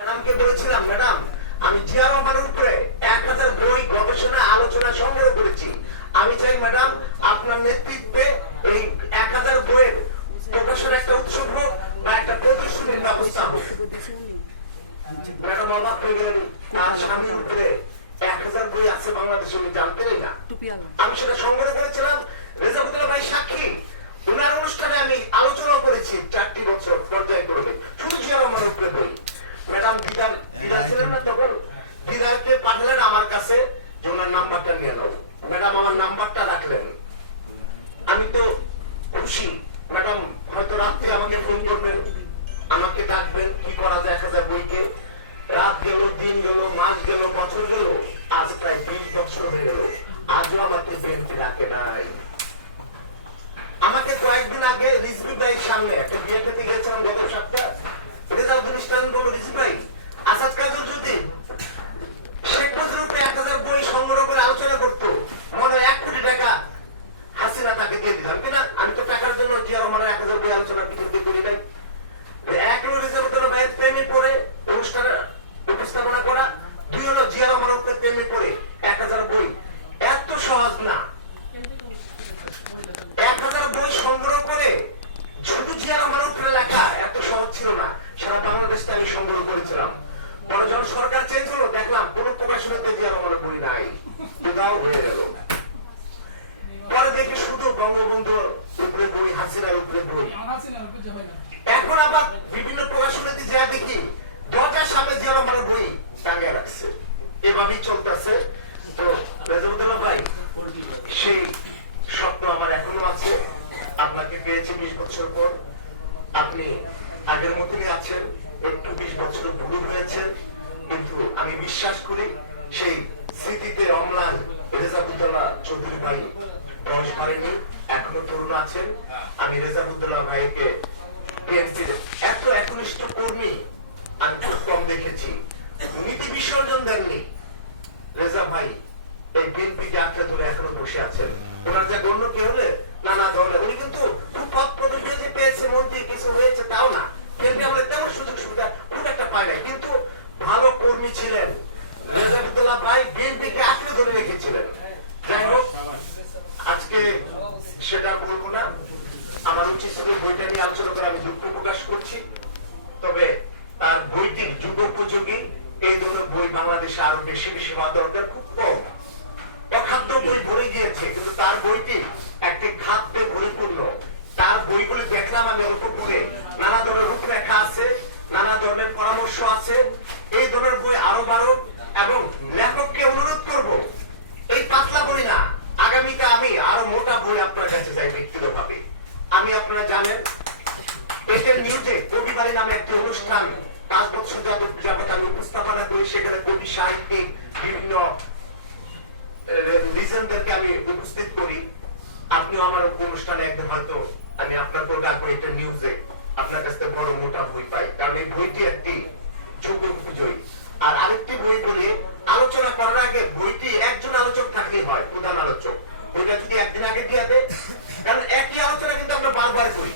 ম্যাডামকে বলেছিলাম, ম্যাডাম আমি জিয়া রহমানের উপরে 1000 বই গবেষণা আলোচনা সংগ্রহ করেছি। আমি চাই ম্যাডাম আপনার নেতৃত্বে এই 1000 বইয়ের প্রকাশের একটা উৎসব হোক বা একটা প্রদর্শনীর ব্যবস্থা হোক। ম্যাডাম অবাক হয়ে গেলেন, তার স্বামীর উপরে 1000 বই আছে বাংলাদেশে, উনি জানতেনই না। আমি সেটা সংগ্রহ করেছিলাম, রেজাউদ্দৌলা ভাই সাক্ষী। ওনার অনুষ্ঠানে আমি আলোচনা করেছি 4টি বছর পর্যায়ক্রমে শুধু জিয়া রহমানের উপরে বই। ম্যাডাম দিদার ছিলেন না তখন, দিদারকে পাঠালেন আমার কাছে যে ওনার নাম্বারটা নিয়ে নাও। ম্যাডাম আমার নাম্বারটা রাখলেন। আমি তো খুশি। ম্যাডাম হয়তো রাত্রে আমাকে ফোন করবেন, আমাকে ডাকবেন, কি করা যায় 1000 বইকে। রাত গেল, দিন গেল, মাস গেল, বছর গেল, আজ প্রায় 20 বছর হয়ে গেল, আজও আমাকে বিএনপি ডাকে নাই। আমাকে কয়েকদিন আগে রিজভি ভাইয়ের সামনে একটা বিয়ে খেতে গিয়েছিলাম গত সপ্তাহ, রেজাউদ্দিন ইসলাম বলল, রিজভি ভাই আসাদ কাজল যদি শেখ মুজিবের উপরে 1000 বই সংগ্রহ করে আলোচনা করতো, মনে হয় 1 কোটি টাকা হাসিনা তাকে দিয়ে দিতাম কিনা। আমি তো টাকার জন্য জিয়া রহমানের 1000 বই আলোচনা কিছু করি নাই। এক হলো রেজাউদ্দৌলা ভাইয়ের প্রেমে পড়ে অনুষ্ঠানে উপস্থাপনা করা, 2 হলো জিয়া রহমানের উপরে প্রেমে পড়ে 1000 বই। এত সহজ না। 1000 বই সংগ্রহ করে শুধু জিয়া রহমানের উপরে লেখা এত সহজ ছিল না। সারা বাংলাদেশে আমি সংগ্রহ করেছিলাম। পরে যখন সরকার চেঞ্জ হলো, দেখলাম কোন প্রকাশনীতে জিয়া রহমানের বই নাই, উধাও হয়ে গেল। পরে দেখি শুধু বঙ্গবন্ধুর উপরে বই, হাসিনার উপরে বই। এখন আবার বিভিন্ন প্রকাশনীতে যা দেখি দরজার সামনে জিয়া রহমানের বই টাঙিয়ে রাখছে। এভাবেই চলতেছে। তো রেজাউদ্দৌলা ভাই, সেই স্বপ্ন আমার এখনো আছে। আপনাকে পেয়েছি 20 বছর পর। আপনি আগের মতনই আছেন, একটু 20 বছর ভুল হয়েছেন, কিন্তু আমি বিশ্বাস করি সেই স্মৃতিতে অম্লান রেজাউদ্দৌলা চৌধুরী ভাই বয়স বাড়েনি, এখনো তরুণ আছেন। আমি রেজাউদ্দৌলা ভাইকে বিএনপির এত একনিষ্ঠ কর্মী আমি খুব কম দেখেছি। নীতি বিসর্জন দেননি রেজা ভাই, এই বিএনপিকে আঁকড়ে ধরে এখনো বসে আছেন। ওনার যা গণ্য কি হলে নানা ধরনের, উনি কিন্তু খুব পদ পদবি যে পেয়েছে, মন্ত্রী কিছু হয়েছে তাও না। বিএনপি আমাদের তেমন সুযোগ সুবিধা খুব একটা পায় না, কিন্তু ভালো কর্মী ছিলেন। রেজাউদ্দৌলা ভাই বিএনপিকে আঁকড়ে ধরে রেখেছিলেন। যাই হোক, আজকে সেটা বলবো না। আমার উচিত ছিল বইটা নিয়ে আলোচনা করে, আমি দুঃখ প্রকাশ করছি। তবে তার বইটি যুগোপযোগী। এই ধরনের বই বাংলাদেশে আরো বেশি বেশি হওয়া দরকার। খুব কম অখাদ্য বই ভরে গিয়েছে, কিন্তু তার বইটি একটি খাদ্যে পরিপূর্ণ। তার বইগুলি দেখলাম আমি অল্প করে, নানা ধরনের রূপরেখা আছে, নানা ধরনের পরামর্শ আছে। এই ধরনের বই আরো বাড়ো, এবং লেখককে অনুরোধ করব, এই পাতলা বই না, আগামীতে আমি আরো মোটা বই আপনার কাছে চাই ব্যক্তিগতভাবে। আমি, আপনারা জানেন, এটেল নিউজে কবিবাড়ি নামে একটি অনুষ্ঠান 5 বছর যাবত আমি উপস্থাপনা করি। সেখানে কবি, সাহিত্যিক, বিভিন্ন লিজেন্ডদেরকে আমি উপস্থিত করি। আপনিও আমার অনুষ্ঠানে একদিন হয়তো আমি আপনার ডাকবো এটেল নিউজে, আপনার কাছ থেকে বড় মোটা বই পাই, কারণ এই বইটি একটি যুগোপযোগী। আর আরেকটি বই বলি, আলোচনা করার আগে বইটি একজন আলোচক থাকলেই হয়, প্রধান আলোচক। বইটা যদি একদিন আগে দিয়ে দেয়, কারণ একই আলোচনা কিন্তু আমরা বারবার করি।